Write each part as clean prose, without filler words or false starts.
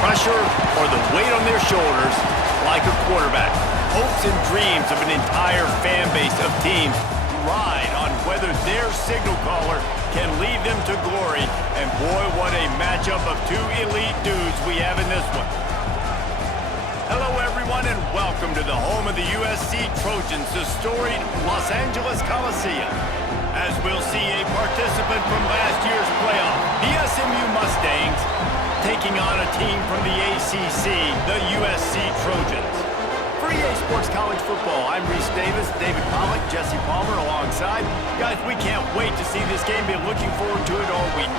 pressure or the weight on their shoulders like a quarterback. Hopes and dreams of an entire fan base of teams ride on whether their signal caller can lead them to glory. And boy, what a matchup of two elite dudes we have in this one. Hello, everyone, and welcome to the home of the USC Trojans, the storied Los Angeles Coliseum. As we'll see a participant from last year's playoff, the SMU Mustangs, taking on a team from the ACC, the USC Trojans. For EA Sports College Football, I'm Reese Davis, David Pollack, Jesse Palmer alongside. Guys, we can't wait to see this game. Been looking forward to it all week.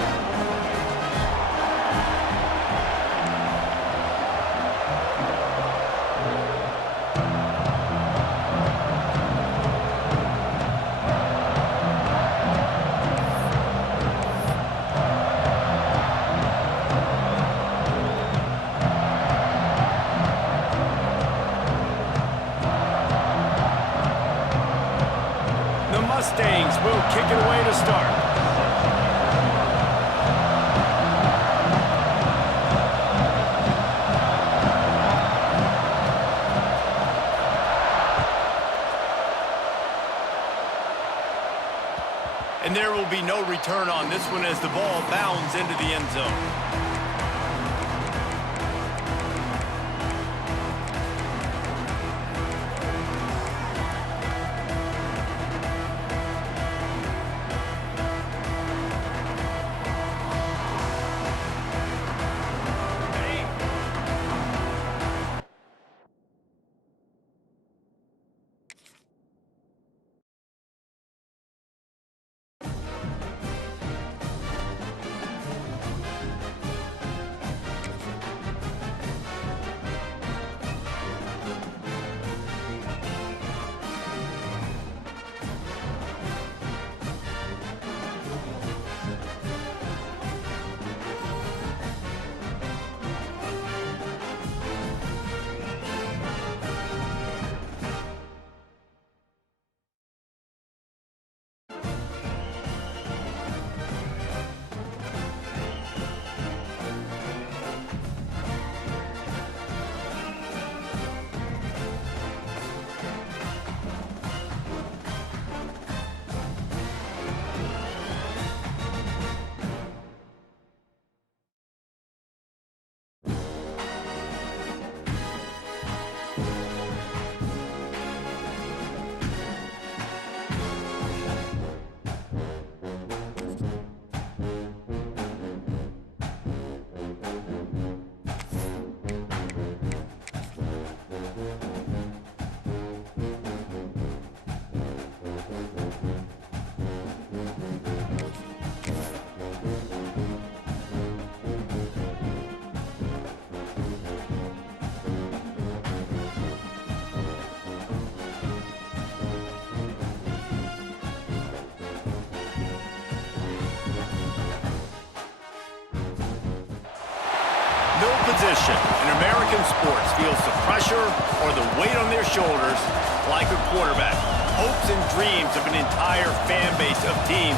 Mustangs will kick it away to start. And there will be no return on this one as the ball bounds into the end zone. No position in American sports feels the pressure or the weight on their shoulders like a quarterback. Hopes and dreams of an entire fan base of teams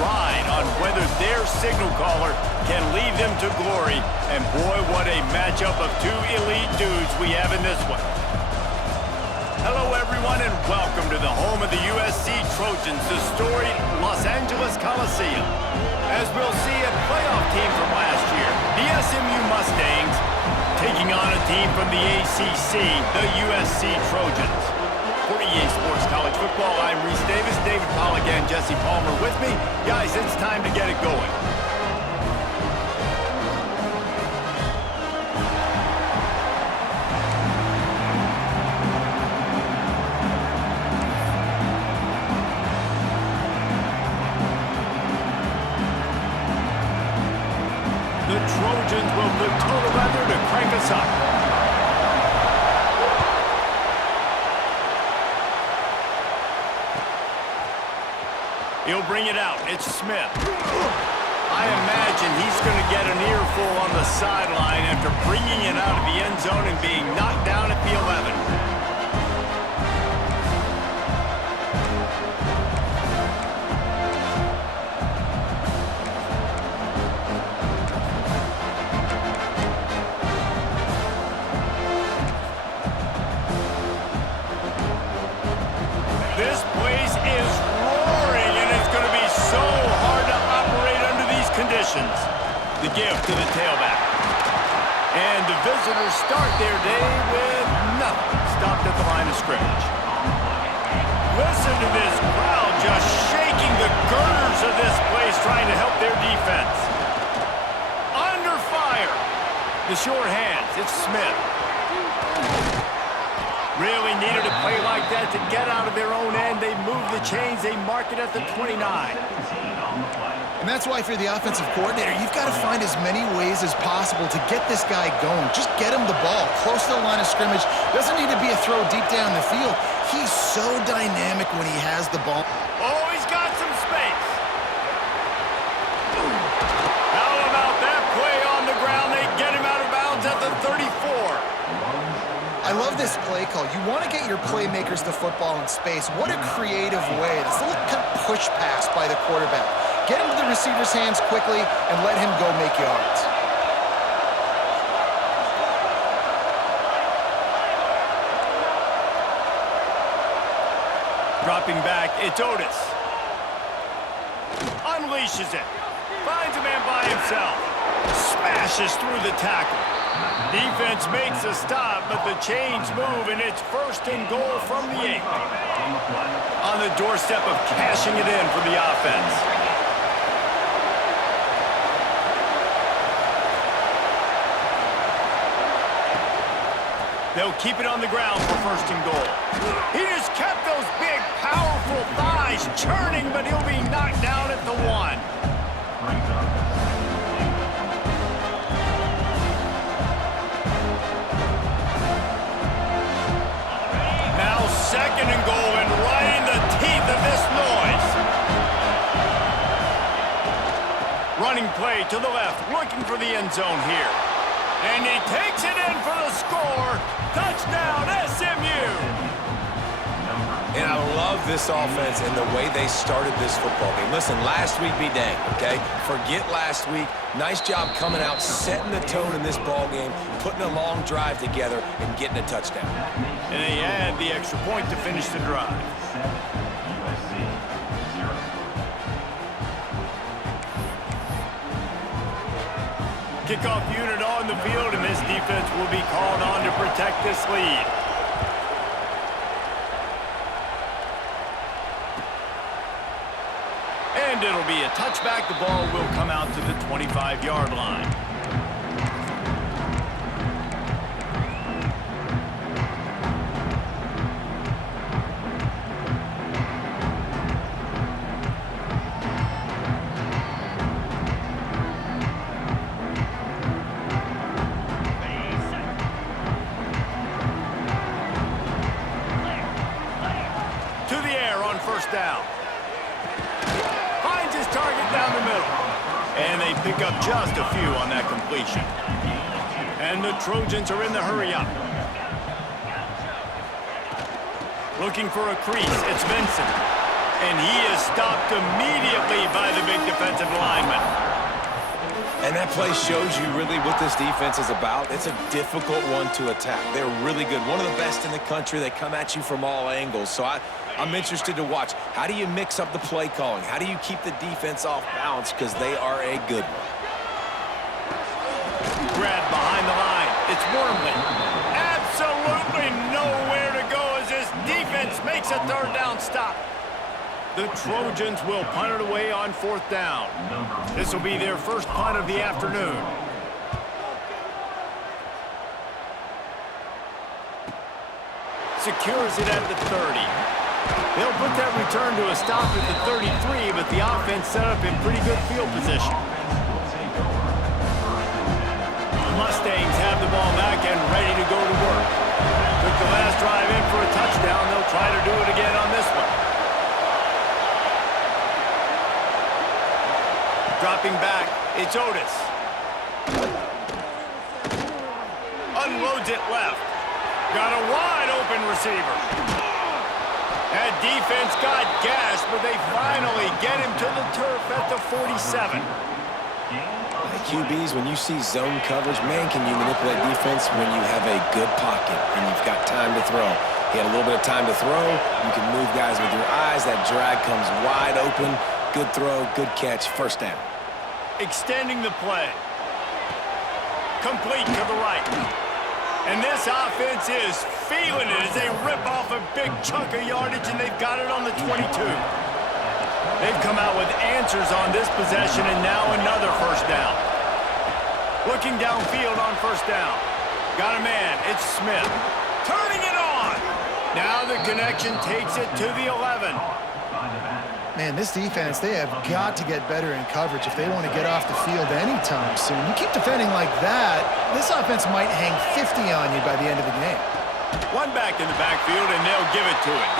ride on whether their signal caller can lead them to glory. And boy, what a matchup of two elite dudes we have in this one. Hello, everyone, and welcome to the home of the USC Trojans, the storied Los Angeles Coliseum. As we'll see a playoff team from last year, the SMU Mustangs, taking on a team from the ACC, the USC Trojans. For EA Sports College Football, I'm Reese Davis, David Pollack, and Jesse Palmer with me. Guys, it's time to get it going. The Trojans will put total weather to crank us up. He'll bring it out. It's Smith. I imagine he's going to get an earful on the sideline after bringing it out of the end zone and being knocked down at the 11. visitors start their day with nothing. Stopped at the line of scrimmage. Listen to this crowd just shaking the girders of this place, trying to help their defense. Under fire. The short hands. It's Smith. Really needed a play like that to get out of their own end. They move the chains. They mark it at the 29. And that's why if you're the offensive coordinator, you've got to find as many ways as possible to get this guy going. Just get him the ball close to the line of scrimmage. Doesn't need to be a throw deep down the field. He's so dynamic when he has the ball. Oh, he's got some space. How about that play on the ground? They get him out of bounds at the 34. I love this play call. You want to get your playmakers the football in space. What a creative way. This little kind of push pass by the quarterback. Get him to the receiver's hands quickly and let him go make yards. Dropping back, it's Otis. Unleashes it. Finds a man by himself. Smashes through the tackle. Defense makes a stop, but the chains move, and it's 1st and goal from the 8. On the doorstep of cashing it in for the offense. They'll keep it on the ground for 1st and goal. He just kept those big, powerful thighs churning, but he'll be knocked down at the 1. Now 2nd and goal, and right in the teeth of this noise. Running play to the left, looking for the end zone here. And he takes it in for the score. Touchdown, SMU! And I love this offense and the way they started this football game. Listen, last week be dang, okay? Forget last week. Nice job coming out, setting the tone in this ball game, putting a long drive together, and getting a touchdown. And they add the extra point to finish the drive. Kickoff unit on the field, and this defense will be called on to protect this lead. And it'll be a touchback. The ball will come out to the 25-yard line. Down. Finds his target down the middle. And they pick up just a few on that completion. And the Trojans are in the hurry-up. Looking for a crease. It's Vincent. And he is stopped immediately by the big defensive lineman. And that play shows you really what this defense is about. It's a difficult one to attack. They're really good. One of the best in the country. They come at you from all angles. So I'm interested to watch. How do you mix up the play calling? How do you keep the defense off balance? Because they are a good one. Grab behind the line. It's Wormley. Absolutely nowhere to go as this defense makes a 3rd down stop. The Trojans will punt it away on 4th down. This will be their first punt of the afternoon. Secures it at the 30. They'll put that return to a stop at the 33, but the offense set up in pretty good field position. The Mustangs have the ball back and ready to go to work. Took the last drive in for a touchdown. They'll try to do it again on this one. Dropping back, it's Otis. Unloads it left. Got a wide open receiver. That defense got gassed, but they finally get him to the turf at the 47. The QBs, when you see zone coverage, man, can you manipulate defense when you have a good pocket and you've got time to throw. He had a little bit of time to throw. You can move guys with your eyes. That drag comes wide open. Good throw, good catch, 1st down. Extending the play. complete to the right. And this offense is feeling it as they rip off a big chunk of yardage, and they've got it on the 22. They've come out with answers on this possession, and now another first down. Looking downfield on first down. Got a man. It's Smith. Turning it on. Now the connection takes it to the 11. Man, this defense, they have got to get better in coverage if they want to get off the field anytime soon. You keep defending like that, this offense might hang 50 on you by the end of the game. One back in the backfield, and they'll give it to it.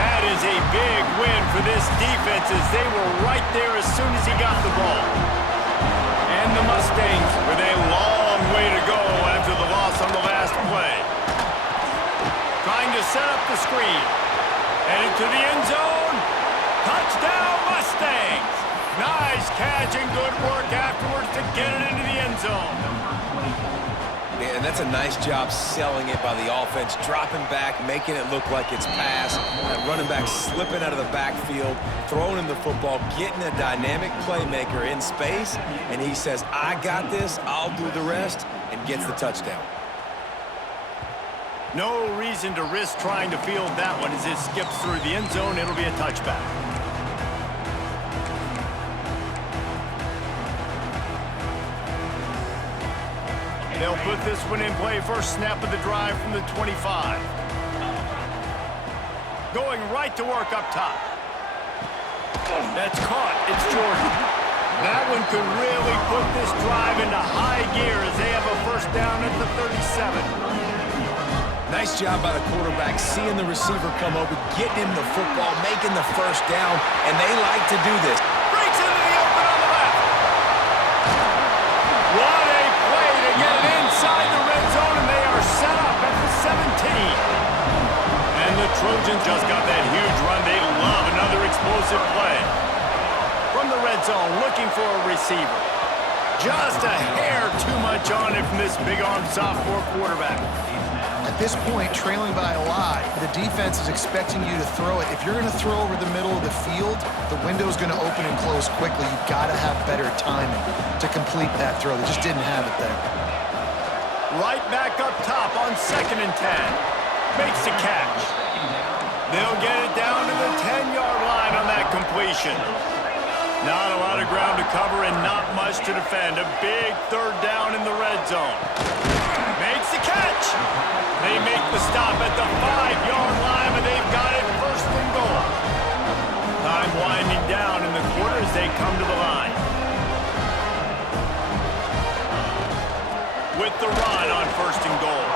That is a big win for this defense as they were right there as soon as he got the ball. And the Mustangs with a long way to go after the loss on the last play. Trying to set up the screen. Headed to the end zone. Touchdown, Mustangs! Nice catch and good work afterwards to get it into the end zone. Yeah, and that's a nice job selling it by the offense, dropping back, making it look like it's pass. That running back slipping out of the backfield, throwing him the football, getting a dynamic playmaker in space, and he says, I got this, I'll do the rest, and gets the touchdown. No reason to risk trying to field that one as it skips through the end zone. It'll be a touchback. They'll put this one in play. First snap of the drive from the 25. Going right to work up top. That's caught. It's Jordan. That one could really put this drive into high gear as they have a first down at the 37. Nice job by the quarterback, seeing the receiver come over, getting him the football, making the first down, and they like to do this. Breaks into the open on the left. What a play to get it inside the red zone, and they are set up at the 17. And the Trojans just got that huge run. They love another explosive play. From the red zone, looking for a receiver. Just a hair too much on it from this big-armed sophomore quarterback. At this point, trailing by a lot, the defense is expecting you to throw it. If you're going to throw over the middle of the field, the window's going to open and close quickly. You've got to have better timing to complete that throw. They just didn't have it there. Right back up top on 2nd and 10. Makes the catch. They'll get it down to the 10-yard line on that completion. Not a lot of ground to cover and not much to defend. A big third down in the red zone. Makes the catch. They make the stop at the 5-yard line, but they've got it first and goal. Time winding down in the quarter as they come to the line. With the run on first and goal.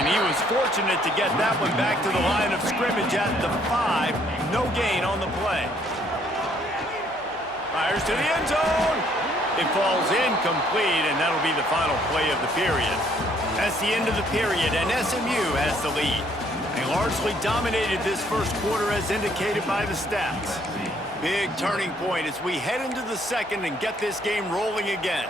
And he was fortunate to get that one back to the line of scrimmage at the 5. No gain on the play. Fires to the end zone. It falls incomplete, and that'll be the final play of the period. That's the end of the period, and SMU has the lead. They largely dominated this first quarter as indicated by the stats. Big turning point as we head into the second and get this game rolling again.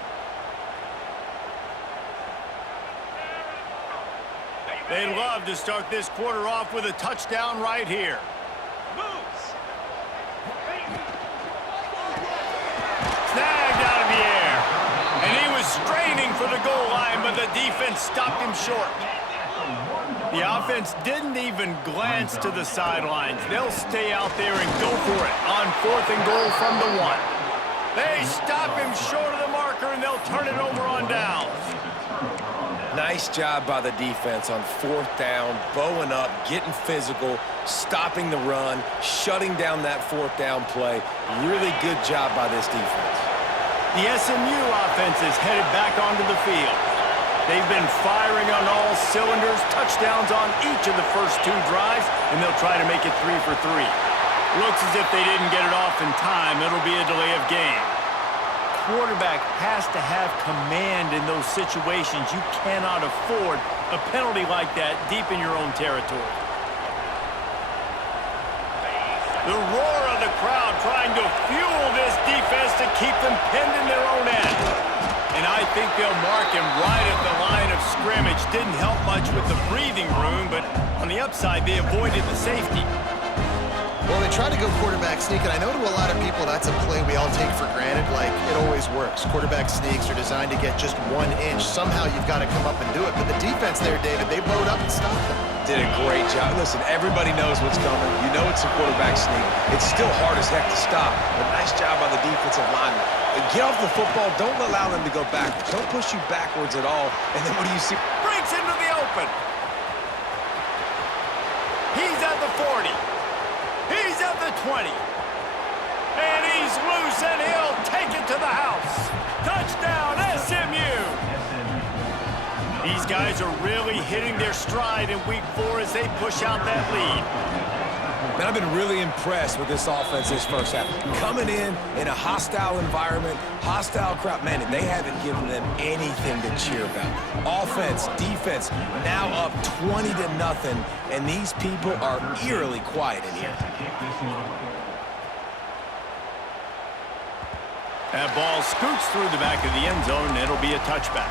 They'd love to start this quarter off with a touchdown right here. Snagged out of the air. And he was straining for the goal line, but the defense stopped him short. The offense didn't even glance to the sidelines. They'll stay out there and go for it on 4th and goal from the 1. They stop him short of the marker, and they'll turn it over on downs. Nice job by the defense on 4th down, bowing up, getting physical, stopping the run, shutting down that 4th down play. Really good job by this defense. The SMU offense is headed back onto the field. They've been firing on all cylinders, touchdowns on each of the first 2 drives, and they'll try to make it 3 for 3. Looks as if they didn't get it off in time. It'll be a delay of game. Quarterback has to have command in those situations. You cannot afford a penalty like that deep in your own territory. The roar of the crowd trying to fuel this defense to keep them pinned in their own end. And I think they'll mark him right at the line of scrimmage. Didn't help much with the breathing room, but on the upside, they avoided the safety. Well, they try to go quarterback sneak, and I know to a lot of people that's a play we all take for granted, like it always works. Quarterback sneaks are designed to get just 1 inch. Somehow you've got to come up and do it. But the defense there, David, they blowed up and stopped them. Did a great job. Listen, everybody knows what's coming. You know it's a quarterback sneak. It's still hard as heck to stop, but nice job by the defensive lineman. Get off the football. Don't allow them to go backwards. Don't push you backwards at all. And then what do you see? Breaks into the open. He's at the 40. He's at the 20. And he's loose, and he'll take it to the house. Touchdown, SMU. These guys are really hitting their stride in week 4 as they push out that lead. Man, I've been really impressed with this offense this first half. Coming in a hostile environment, hostile crowd. Man, they haven't given them anything to cheer about. Offense, defense, now up 20-0, and these people are eerily quiet in here. That ball scoots through the back of the end zone, and it'll be a touchback.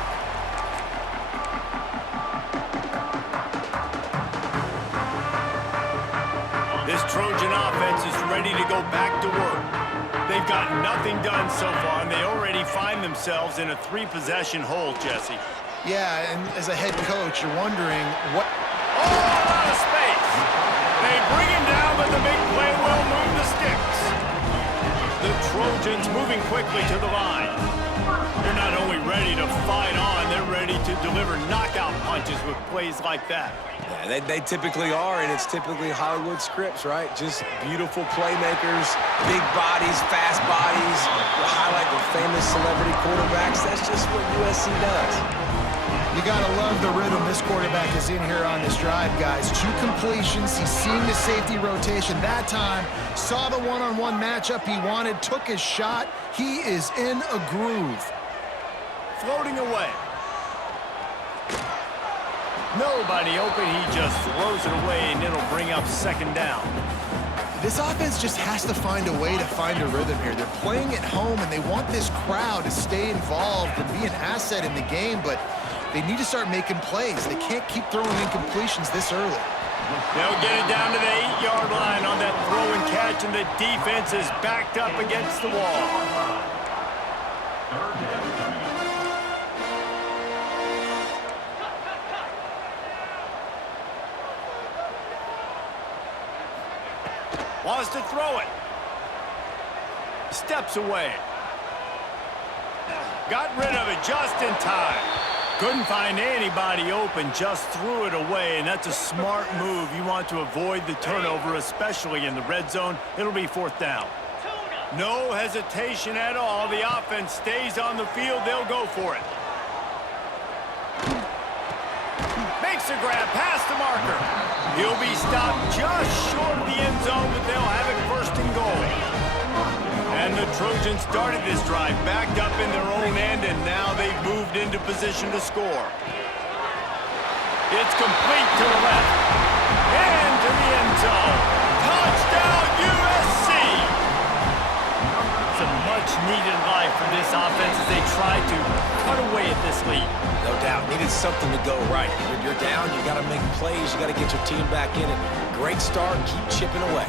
This Trojan offense is ready to go back to work. They've got nothing done so far, and they already find themselves in a 3-possession hole, Jesse. Yeah, and as a head coach, you're wondering what... Oh, a lot of space. They bring him down, but the big play will move the sticks. The Trojans moving quickly to the line. They're not only ready to fight on, they're ready to deliver knockout punches with plays like that. Yeah, they typically are, and it's typically Hollywood scripts, right? Just beautiful playmakers, big bodies, fast bodies, highlight the famous celebrity quarterbacks. That's just what USC does. You got to love the rhythm this quarterback is in here on this drive, guys. 2 completions. He's seeing the safety rotation that time. Saw the one-on-one matchup he wanted, took his shot. He is in a groove. Floating away. Nobody open. He just throws it away, and it'll bring up 2nd down. This offense just has to find a way to find a rhythm here. They're playing at home, and they want this crowd to stay involved and be an asset in the game, but they need to start making plays. They can't keep throwing incompletions this early. They'll get it down to the 8-yard line on that throw and catch, and the defense is backed up against the wall. Wants to throw it. Steps away. Got rid of it just in time. Couldn't find anybody open, just threw it away, and that's a smart move. You want to avoid the turnover, especially in the red zone. It'll be 4th down. No hesitation at all. The offense stays on the field. They'll go for it. Makes a grab past the marker. He'll be stopped just short of the end zone, but they'll have it 1st and goal. And the Trojans started this drive backed up in their own end, and now they've moved into position to score. It's complete to the left. And to the end zone. Touchdown, USC! It's a much-needed life for this offense as they try to cut away at this lead. No doubt. Needed something to go right. When you're down, you got to make plays. You got to get your team back in it. Great start. Keep chipping away.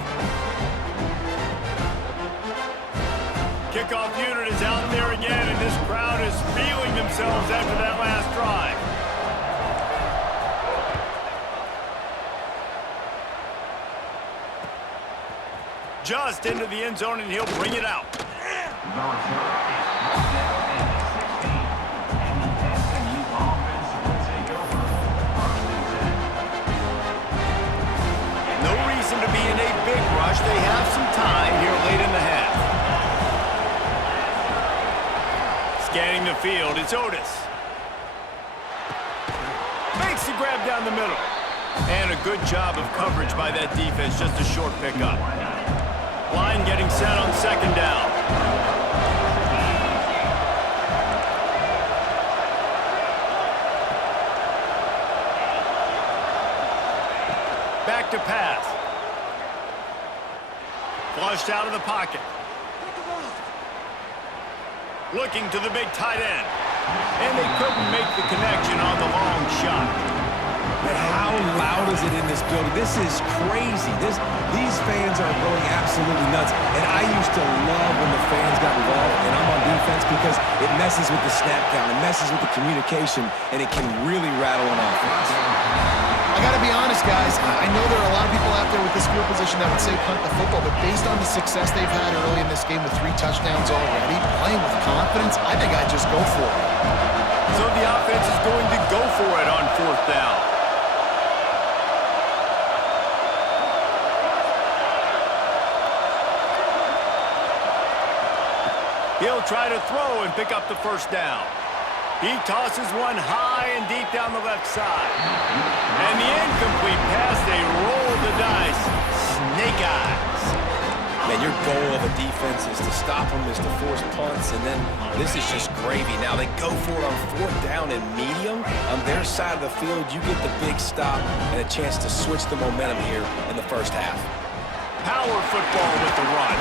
Kickoff unit is out there again, and this crowd is feeling themselves after that last drive. Just into the end zone, and he'll bring it out. No reason to be in a big rush. They have some time here late in the half. Scanning the field, it's Otis. Makes the grab down the middle. And a good job of coverage by that defense, just a short pickup. Line getting set on 2nd down. Back to pass. Flushed out of the pocket. Looking to the big tight end. And they couldn't make the connection on the long shot. And how loud is it in this building? This is crazy. These fans are going absolutely nuts. And I used to love when the fans got involved, and I'm on defense, because it messes with the snap count, it messes with the communication, and it can really rattle an offense. I got to be honest, guys. I know there are a lot of people out there with this field position that would say punt the football, but based on the success they've had early in this game with 3 touchdowns already, playing with confidence, I think I'd just go for it. So the offense is going to go for it on 4th down. He'll try to throw and pick up the 1st down. He tosses one high and deep down the left side. And the incomplete pass, they roll the dice. Snake eyes. Man, your goal of a defense is to stop them, is to force punts, and then this is just gravy. Now they go for it on 4th down and medium. On their side of the field, you get the big stop and a chance to switch the momentum here in the 1st half. Power football with the run.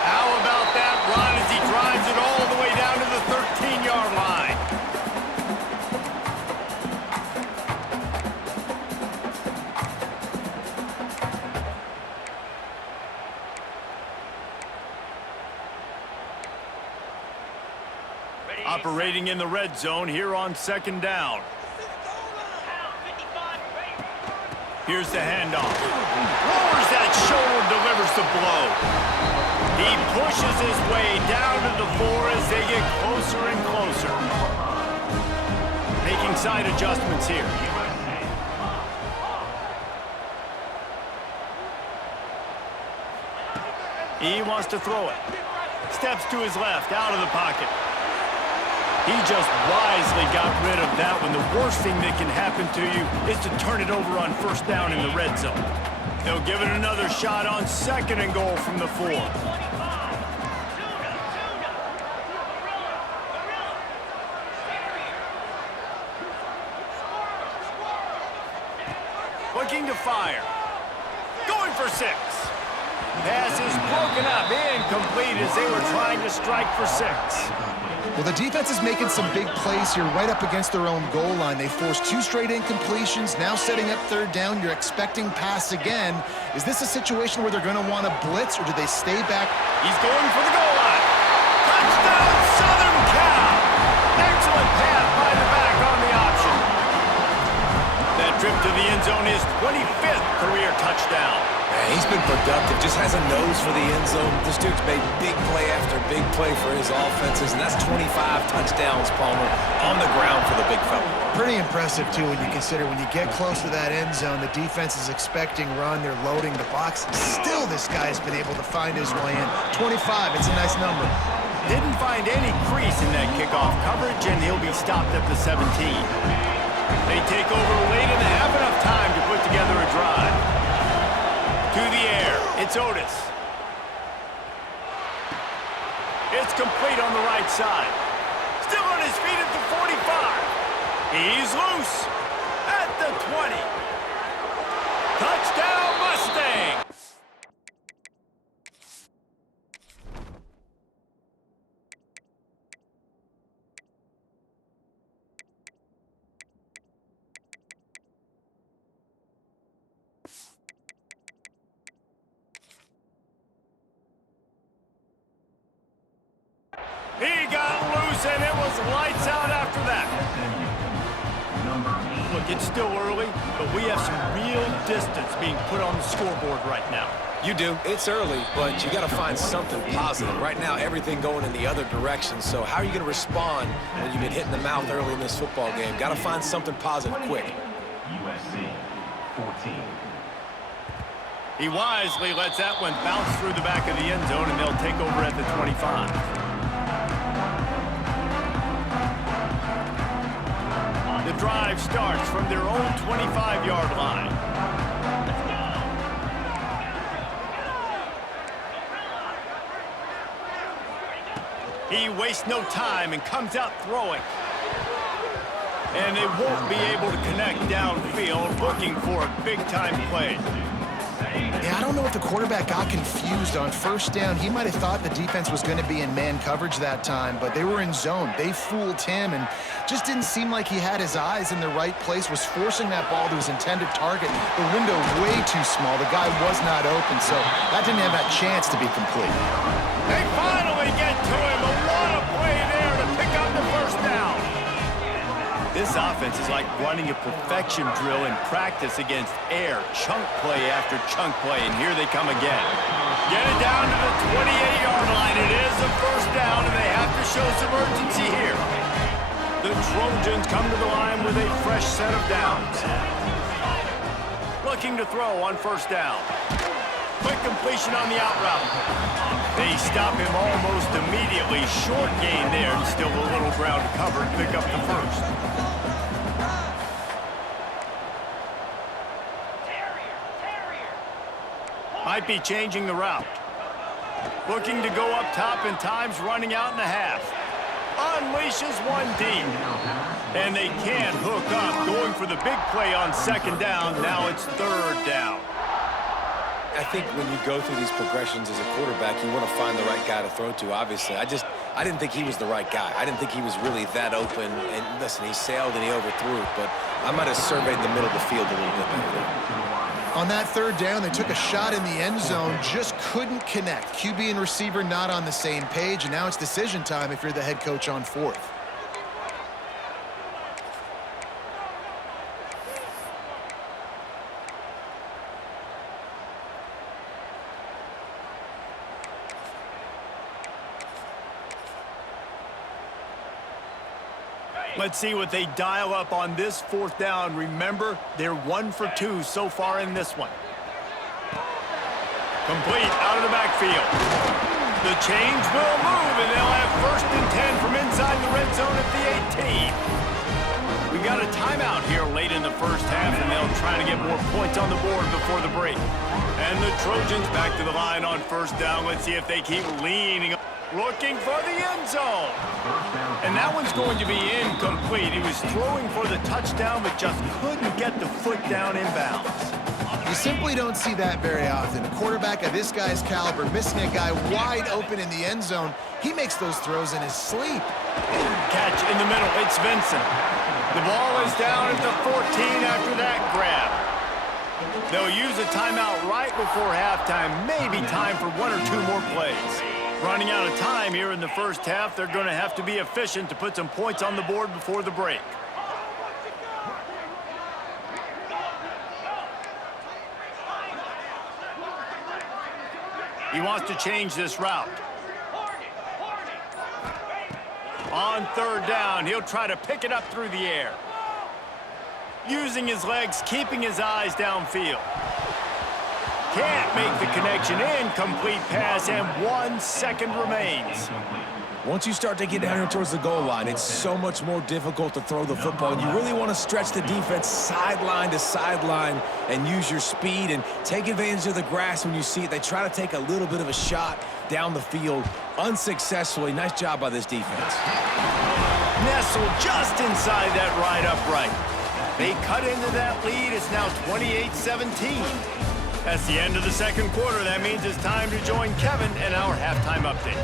How about that run as he drives it all the way down to the 13-yard line? Operating in the red zone here on 2nd down. Here's the handoff. Lowers that shoulder, delivers the blow. He pushes his way down to the 4 as they get closer and closer. Making side adjustments here. He wants to throw it. Steps to his left, out of the pocket. He just wisely got rid of that when the worst thing that can happen to you is to turn it over on 1st down in the red zone. They'll give it another shot on 2nd and goal from the 4. Looking to fire. Going for 6. Pass is broken up, incomplete as they were trying to strike for 6. Well, the defense is making some big plays here right up against their own goal line. They forced 2 straight incompletions, now setting up 3rd down. You're expecting pass again. Is this a situation where they're going to want to blitz, or do they stay back? He's going for the goal line. Touchdown, Southern Cal. Excellent pass by the back on the option. That trip to the end zone is 25th career touchdown. Man, he's been productive, just has a nose for the end zone. This dude's made big play after big play for his offenses, and that's 25 touchdowns, Palmer, on the ground for the big fella. Pretty impressive, too, when you consider when you get close to that end zone, the defense is expecting run, they're loading the box. Still, this guy's been able to find his way in. 25, it's a nice number. Didn't find any crease in that kickoff coverage, and he'll be stopped at the 17. They take over late in the half, enough time to put together a drive. To the air, it's Otis. It's complete on the right side. Still on his feet at the 45. He's loose at the 20. Touchdown, Mustang! He got loose, and it was lights out after that. Look, it's still early, but we have some real distance being put on the scoreboard right now. You do. It's early, but you got to find something positive. Right now, everything going in the other direction. So how are you going to respond when you've been hit in the mouth early in this football game? Got to find something positive quick. USC 14. He wisely lets that one bounce through the back of the end zone, and they'll take over at the 25. The drive starts from their own 25-yard line. He wastes no time and comes out throwing. And they won't be able to connect downfield, looking for a big-time play. Yeah, I don't know if the quarterback got confused on first down. He might have thought the defense was going to be in man coverage that time, but they were in zone. They fooled him and just didn't seem like he had his eyes in the right place, was forcing that ball to his intended target. The window way too small. The guy was not open, so that didn't have that chance to be complete. They finally get to him. What a play there to pick up the first down. This offense is like running a perfection drill in practice against air. Chunk play after chunk play, and here they come again. Get it down to the 28-yard line. It is a first down, and they have to show some urgency here. The Trojans come to the line with a fresh set of downs. Looking to throw on first down. Quick completion on the out route. They stop him almost immediately. Short gain there, and still a little ground to cover to pick up the first. Might be changing the route. Looking to go up top, and time's running out in the half. Unleashes one deep. And they can't hook up. Going for the big play on second down. Now it's third down. I think when you go through these progressions as a quarterback, you want to find the right guy to throw to, obviously. I didn't think he was the right guy. I didn't think he was really that open. And listen, he sailed and he overthrew it, but I might have surveyed the middle of the field a little bit better there. On that third down, they took a shot in the end zone, just couldn't connect. QB and receiver not on the same page, and now it's decision time if you're the head coach on fourth. Let's see what they dial up on this fourth down. Remember, they're 1 for 2 so far in this one. Complete out of the backfield. The chains will move, and they'll have first and 10 from inside the red zone at the 18. We've got a timeout here late in the first half, and they'll try to get more points on the board before the break. And the Trojans back to the line on first down. Let's see if they keep leaning. Looking for the end zone. And that one's going to be incomplete. He was throwing for the touchdown, but just couldn't get the foot down inbounds. You simply don't see that very often. A quarterback of this guy's caliber missing a guy wide open in the end zone. He makes those throws in his sleep. Catch in the middle. It's Vincent. The ball is down at the 14 after that grab. They'll use a timeout right before halftime. Maybe time for 1 or 2 more plays. Running out of time here in the first half. They're going to have to be efficient to put some points on the board before the break. He wants to change this route. On third down, he'll try to pick it up through the air. Using his legs, keeping his eyes downfield. Can't make the connection. Incomplete pass, and 1 second remains. Once you start to get down here towards the goal line, it's so much more difficult to throw the football. And you really want to stretch the defense sideline to sideline and use your speed and take advantage of the grass when you see it. They try to take a little bit of a shot down the field unsuccessfully. Nice job by this defense. Nestled just inside that right upright. They cut into that lead. It's now 28-17. That's the end of the second quarter. That means it's time to join Kevin in our halftime update.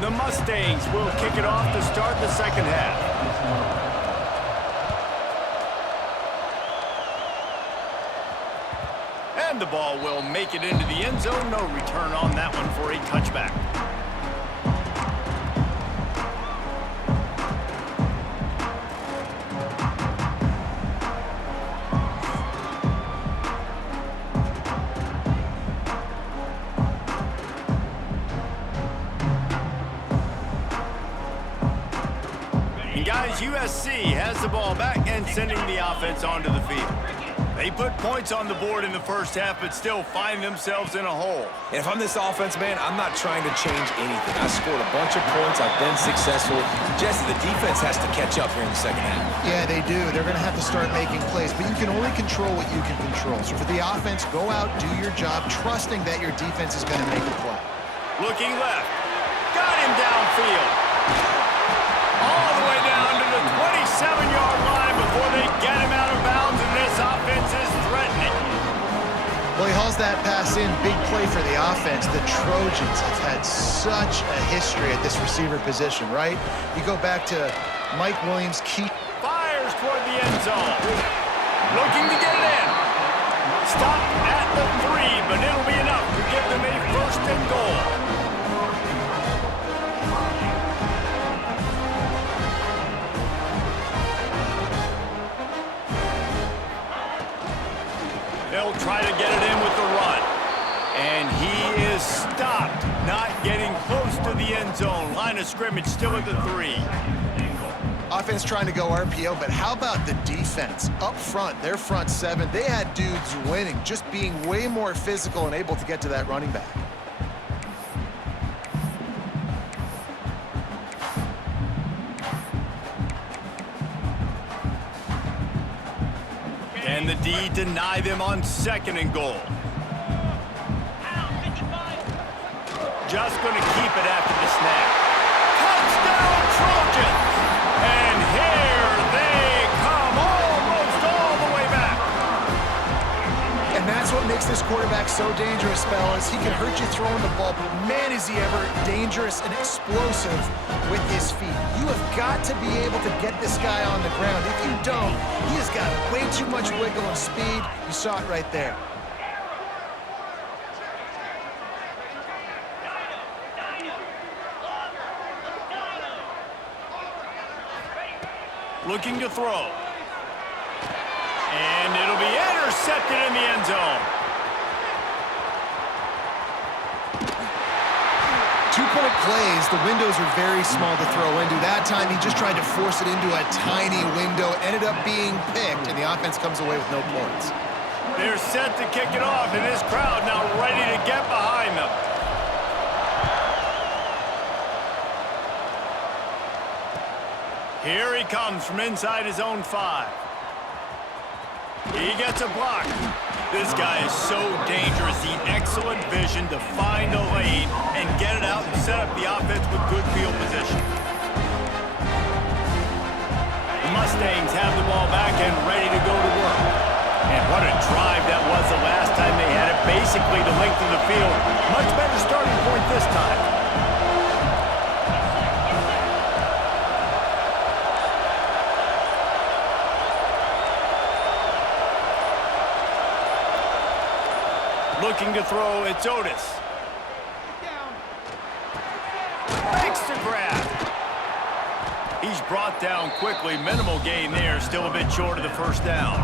The Mustangs will kick it off to start the second half. And the ball will make it into the end zone. No return on that one for a touchback. Guys, USC has the ball back and sending the offense onto the field. They put points on the board in the first half, but still find themselves in a hole. And if I'm this offense, man, I'm not trying to change anything. I scored a bunch of points. I've been successful. Jesse, the defense has to catch up here in the second half. Yeah, they do. They're going to have to start making plays, but you can only control what you can control. So for the offense, go out, do your job, trusting that your defense is going to make a play. Looking left. Got him downfield. All the way down to the 27-yard line before they get him out of bounds, and this offense is Draws that pass in, big play for the offense. The Trojans have had such a history at this receiver position, right? You go back to Mike Williams, Fires toward the end zone. Looking to get it in. Stopped at the 3, but it'll be enough to give them a first and goal. They'll try to get it in with the run. And he is stopped, not getting close to the end zone. Line of scrimmage still at the 3. Offense trying to go RPO, but how about the defense? Up front, their front 7, they had dudes winning, just being way more physical and able to get to that running back. Can the D deny them on 2nd and goal? Just going to keep it after the snap. Touchdown, Trojans! And here they come, almost all the way back. And that's what makes this quarterback so dangerous, fellas. He can hurt you throwing the ball, but man, is he ever dangerous and explosive with his feet. You have got to be able to get this guy on the ground. If you don't, he has got way too much wiggle and speed. You saw it right there. Looking to throw. And it'll be intercepted in the end zone. 2-point plays, the windows are very small to throw into. That time, he just tried to force it into a tiny window, ended up being picked, and the offense comes away with no points. They're set to kick it off, and this crowd now ready to get behind them. Here he comes from inside his own 5. He gets a block. This guy is so dangerous. The excellent vision to find a lane and get it out and set up the offense with good field position. The Mustangs have the ball back and ready to go to work. And what a drive that was the last time they had it. Basically the length of the field. Much better starting point this time. Looking to throw, it's Otis. Makes the grab. He's brought down quickly. Minimal gain there, still a bit short of the first down.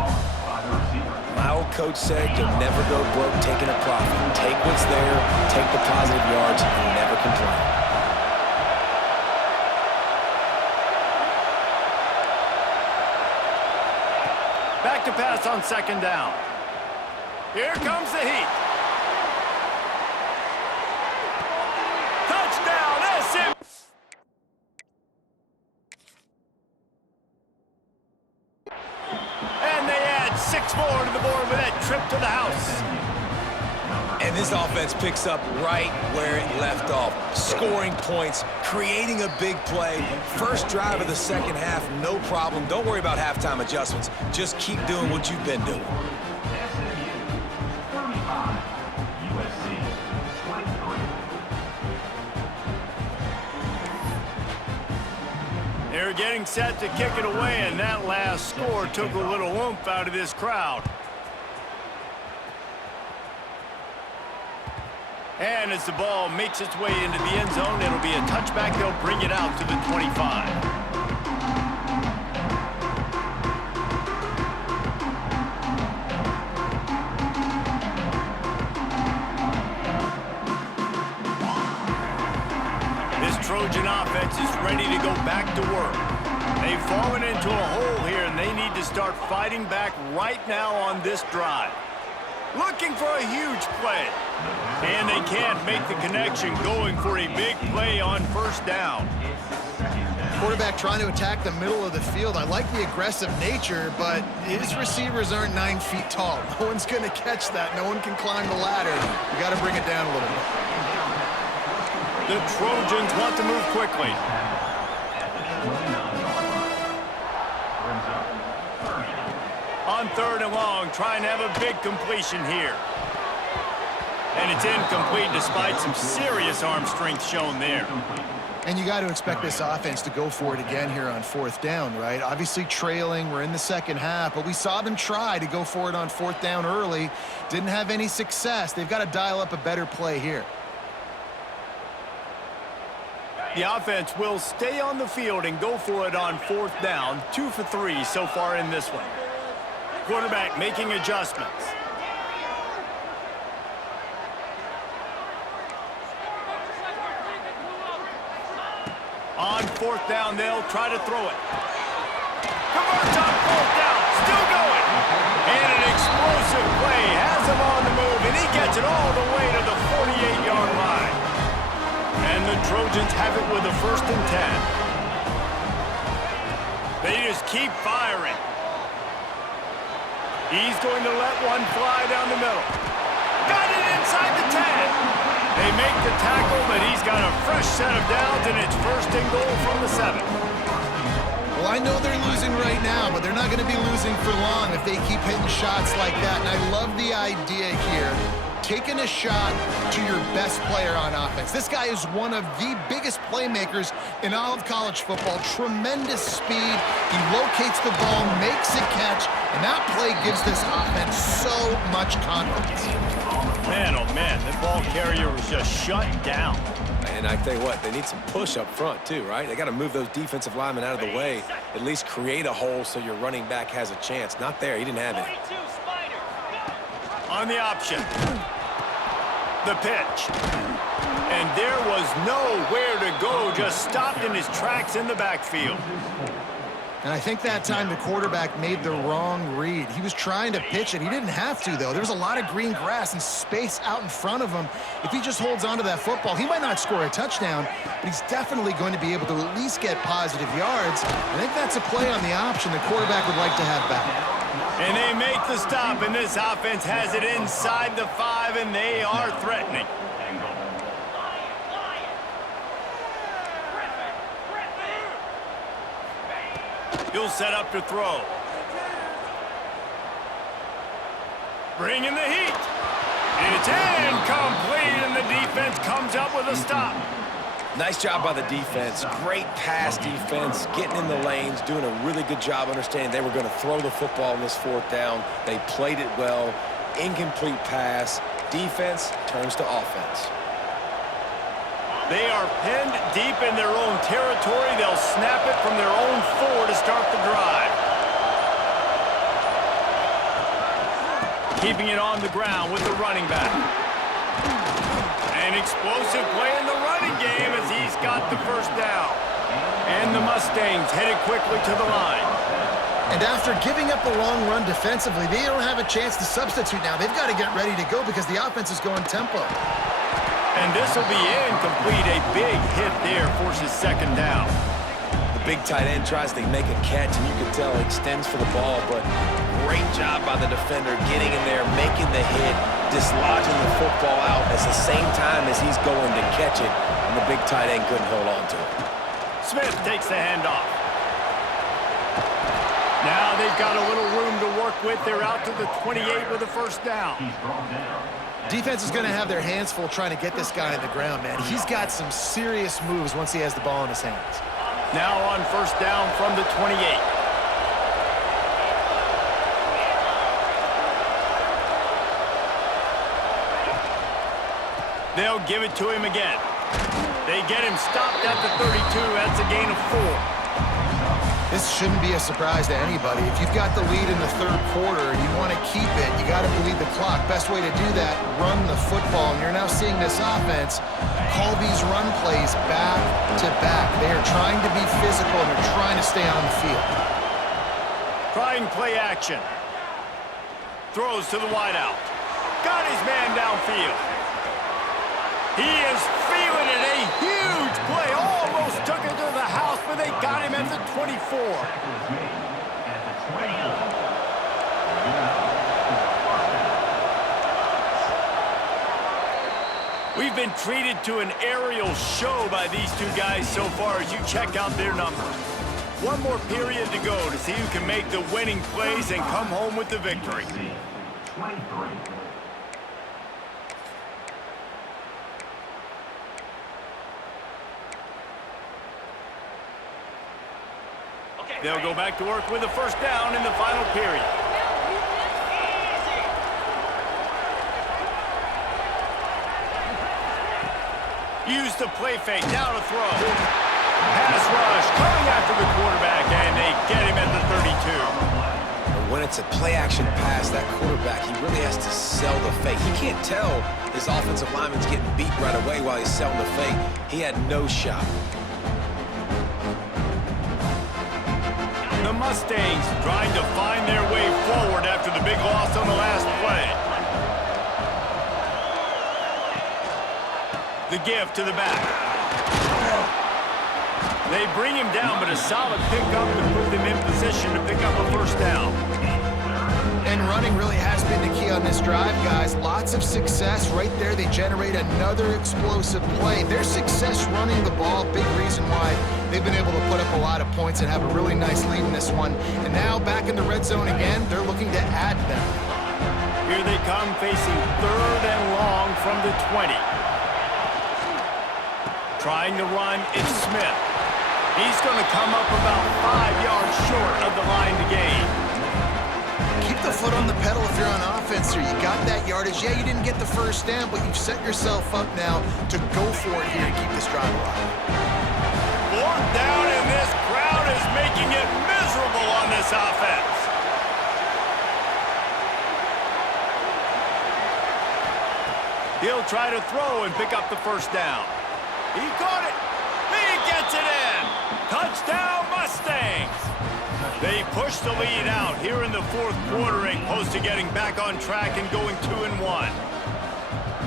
My old coach said you'll never go broke taking a profit. Take what's there, take the positive yards, and never complain. Back to pass on 2nd down. Here comes the heat. Touchdown, SM. And they add 6 more to the board with that trip to the house. And this offense picks up right where it left off. Scoring points, creating a big play. First drive of the 2nd half, no problem. Don't worry about halftime adjustments. Just keep doing what you've been doing. USC 23. They're getting set to kick it away, and that last score took a little oomph out of this crowd. And as the ball makes its way into the end zone, it'll be a touchback. They'll bring it out to the 25. This Trojan offense is ready to go back to work. They've fallen into a hole here, and they need to start fighting back right now on this drive. Looking for a huge play. And they can't make the connection, going for a big play on 1st down. Quarterback trying to attack the middle of the field. I like the aggressive nature, but his receivers aren't 9 feet tall. No one's going to catch that. No one can climb the ladder. You got to bring it down a little bit. The Trojans want to move quickly. On 3rd and long, trying to have a big completion here. And it's incomplete despite some serious arm strength shown there. And you got to expect this offense to go for it again here on 4th down, right? Obviously trailing, we're in the second half, but we saw them try to go for it on 4th down early. Didn't have any success. They've got to dial up a better play here. The offense will stay on the field and go for it on 4th down. 2 for 3 so far in this one. Quarterback making adjustments. On 4th down, they'll try to throw it. Converts on 4th down, still going. And an explosive play has him on the move, and he gets it all the way to the 48-yard line. And the Trojans have it with a 1st and 10. They just keep firing. He's going to let one fly down the middle. Got it inside the 10. They make the tackle, but he's got a fresh set of downs, and it's 1st and goal from the 7. Well, I know they're losing right now, but they're not going to be losing for long if they keep hitting shots like that. And I love the idea here, taking a shot to your best player on offense. This guy is one of the biggest playmakers in all of college football. Tremendous speed. He locates the ball, makes a catch, and that play gives this offense so much confidence. Man, oh man, the ball carrier was just shut down. And I tell you what, they need some push up front too, right? They got to move those defensive linemen out of the way, at least create a hole so your running back has a chance. Not there, he didn't have it. On the option. The pitch. And there was nowhere to go, just stopped in his tracks in the backfield. And I think that time the quarterback made the wrong read. He was trying to pitch it. He didn't have to, though. There was a lot of green grass and space out in front of him. If he just holds on to that football, he might not score a touchdown, but he's definitely going to be able to at least get positive yards. I think that's a play on the option the quarterback would like to have back. And they make the stop, and this offense has it inside the 5, and they are threatening. He'll set up to throw. Bringing the heat. And it's incomplete, and the defense comes up with a stop. Nice job by the defense. Great pass defense, getting in the lanes, doing a really good job understanding they were going to throw the football in this 4th down. They played it well. Incomplete pass. Defense turns to offense. They are pinned deep in their own territory. They'll snap it from their own 4 to start the drive. Keeping it on the ground with the running back. An explosive play in the running game as he's got the 1st down. And the Mustangs headed quickly to the line. And after giving up a long run defensively, they don't have a chance to substitute now. They've got to get ready to go because the offense is going tempo. And this will be incomplete. A big hit there forces 2nd down. The big tight end tries to make a catch, and you can tell he extends for the ball, but great job by the defender getting in there, making the hit, dislodging the football out at the same time as he's going to catch it, and the big tight end couldn't hold on to it. Smith takes the handoff. Now they've got a little room to work with. They're out to the 28 with a 1st down. Defense is going to have their hands full trying to get this guy on the ground, man. He's got some serious moves once he has the ball in his hands. Now on 1st down from the 28. They'll give it to him again. They get him stopped at the 32. That's a gain of 4. This shouldn't be a surprise to anybody. If you've got the lead in the 3rd quarter and you want to keep it, you got to bleed the clock. Best way to do that, run the football. And you're now seeing this offense call these run plays back to back. They are trying to be physical and they're trying to stay on the field. Trying play action. Throws to the wideout. Got his man downfield. He is feeling it. A huge play. Almost took it to the house, but they got him at the 24. We've been treated to an aerial show by these 2 guys so far as you check out their numbers. One more period to go to see who can make the winning plays and come home with the victory. They'll go back to work with a first down in the final period. Use the play fake, now to throw. Pass rush, coming after the quarterback, and they get him at the 32. When it's a play-action pass, that quarterback, he really has to sell the fake. He can't tell his offensive lineman's getting beat right away while he's selling the fake. He had no shot. The Mustangs trying to find their way forward after the big loss on the last play. The give to the back. They bring him down, but a solid pickup to put them in position to pick up a first down. And running really has been the key on this drive, guys. Lots of success right there. They generate another explosive play. Their success running the ball, big reason why they've been able to put up a lot of points and have a really nice lead in this one. And now back in the red zone again, they're looking to add them. Here they come facing 3rd and long from the 20. Trying to run, it's Smith. He's going to come up about 5 yards short of the line to gain. Keep the foot on the pedal if you're on offense here. You got that yardage. Yeah, you didn't get the first down, but you've set yourself up now to go for it here and keep this drive alive. 4th down, and this crowd is making it miserable on this offense. He'll try to throw and pick up the first down. He caught it. He gets it in. Touchdown, Mustangs. They push the lead out here in the 4th quarter and close to getting back on track and going 2-1.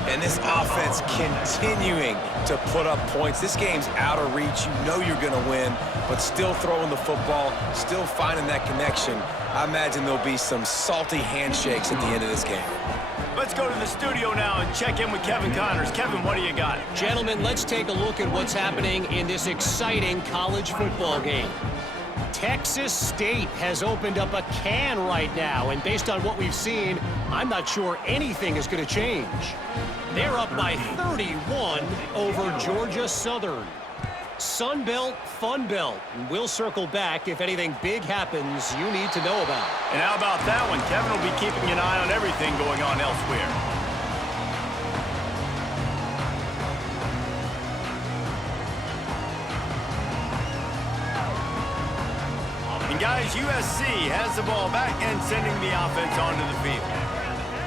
And this offense continuing to put up points. This game's out of reach. You know you're going to win, but still throwing the football, still finding that connection. I imagine there'll be some salty handshakes at the end of this game. Let's go to the studio now and check in with Kevin Connors. Kevin, what do you got? Gentlemen, let's take a look at what's happening in this exciting college football game. Texas State has opened up a can right now, and based on what we've seen, I'm not sure anything is going to change. They're up by 31 over Georgia Southern. Sun Belt, Fun Belt. We'll circle back if anything big happens you need to know about. And how about that one? Kevin will be keeping an eye on everything going on elsewhere. And guys, USC has the ball back and sending the offense onto the field.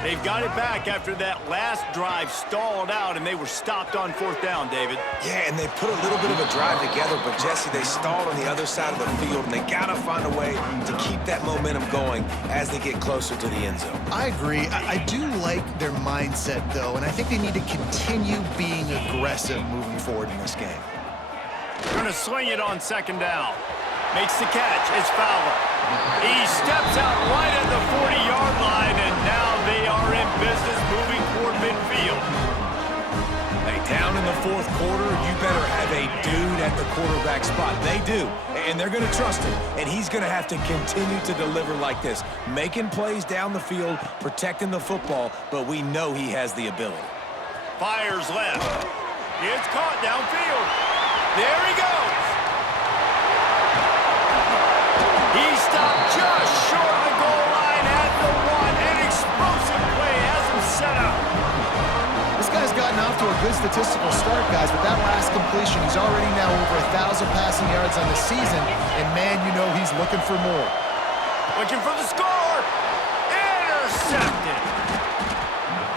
They've got it back after that last drive stalled out, and they were stopped on 4th down, David. Yeah, and they put a little bit of a drive together, but, Jesse, they stalled on the other side of the field, and they got to find a way to keep that momentum going as they get closer to the end zone. I agree. I do like their mindset, though, and I think they need to continue being aggressive moving forward in this game. Going to swing it on 2nd down. Makes the catch. It's Fowler. He steps out right at the 40-yard line, and now they are in business moving toward midfield. Hey, down in the 4th quarter, you better have a dude at the quarterback spot. They do, and they're going to trust him, and he's going to have to continue to deliver like this, making plays down the field, protecting the football, but we know he has the ability. Fires left. It's caught downfield. There he goes. He stopped just short of the goal line at the 1. An explosive play has him set up. This guy's gotten off to a good statistical start, guys. With that last completion, he's already now over 1,000 passing yards on the season. And, man, you know he's looking for more. Looking for the score. Intercepted.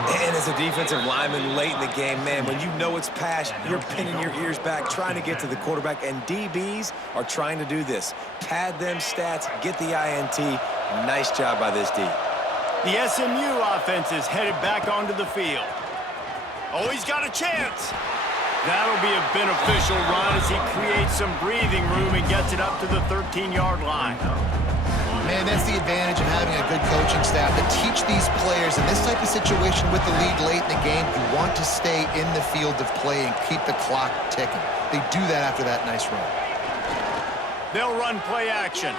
And as a defensive lineman late in the game, man, when you know it's pass, you're pinning your ears back, trying to get to the quarterback, and DBs are trying to do this. Pad them stats, get the INT. Nice job by this D. The SMU offense is headed back onto the field. Oh, he's got a chance. That'll be a beneficial run as he creates some breathing room and gets it up to the 13-yard line. Man, that's the advantage of having a good coaching staff to teach these players in this type of situation with the lead late in the game. You want to stay in the field of play and keep the clock ticking. They do that after that nice run. They'll run play action.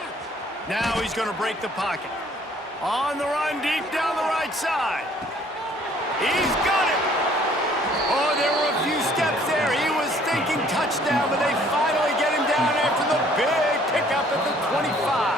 Now he's going to break the pocket. On the run deep down the right side. He's got it. Oh, there were a few steps there. He was thinking touchdown, but they finally get him down after the big pickup stop at the 25.